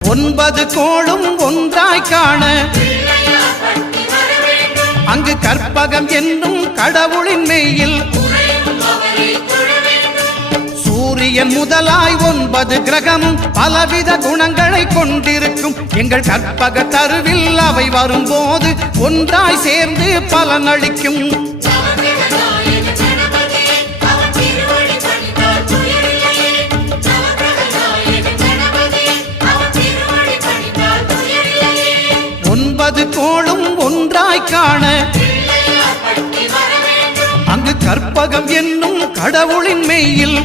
ஒன்பது கோளும் ஒன்றாய் காண அங்கு கற்பகம் என்னும் கடவுளின் மெய்யில் சூரியன் முதலாய் 9 கிரகமும் பலவித குணங்களை கொண்டிருக்கும் எங்கள் கற்பக தருவில் அவை வரும்போது ஒன்றாய் சேர்ந்து பலனளிக்கும். ஒன்பது கோளும் ஒன்றாய் காண அங்கு கற்பகம் என்னும் கடவுளின் மெய்யில்